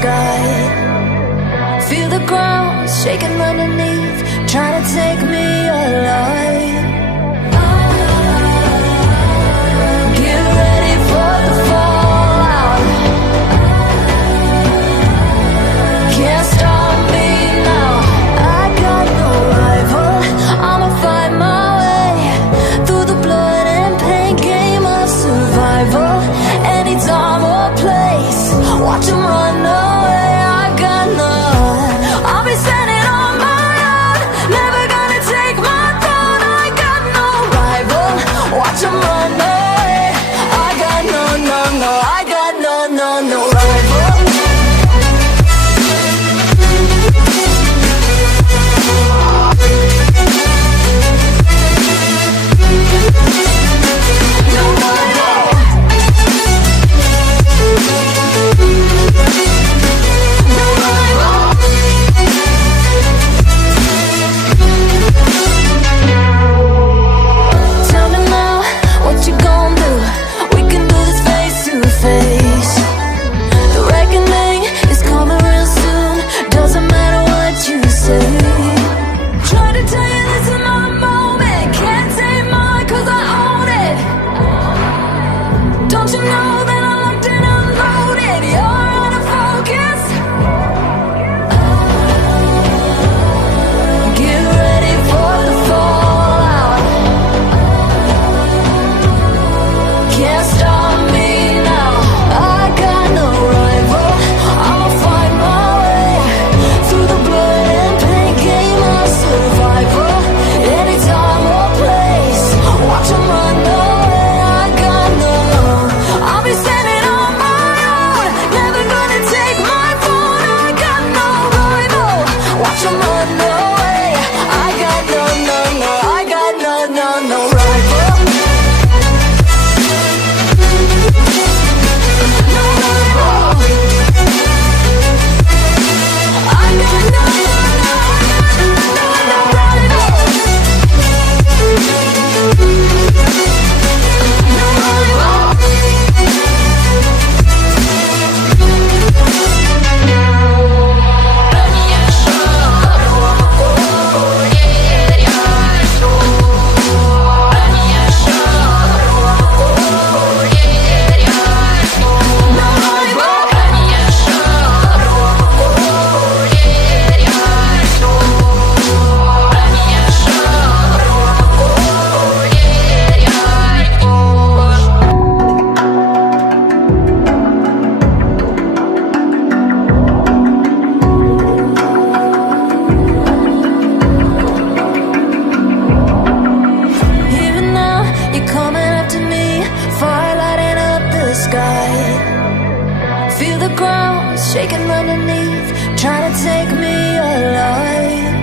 sky. Feel the ground shaking underneath, trying to take me alive. Get ready for the fallout. Can't stop me now. I got no rival. I'ma find my way through the blood and pain game of survival. Any time or place, watch 'em run away. I got none. I'll be standing on my own, never gonna take my throne. I got no rival. Watch 'em run away. I got no, no, no. I got no, no, no rival. Tell me now, what you gon' do? We can do this face to face. The reckoning is coming real soon. Doesn't matter what you say. Try to tell you this is my moment. Can't take mine 'cause I own it. Don't you know that I'm locked and unloaded? You're out of focus. Get ready for the fallout. Can't stop me now. I got no rival. I'ma find my way through the blood and pain game of survival. Any time or place, watch 'em run away. I got no. I'll be standing on my own, never gonna take my phone. I got no rival. Watch 'em run away. I got no, no, no. I got no, no, no rival. No rival. I got no, no, no, no rival. No rival. Even now, you're coming after me, fire lighting up the sky. Feel the ground shaking underneath, trying to take me alive.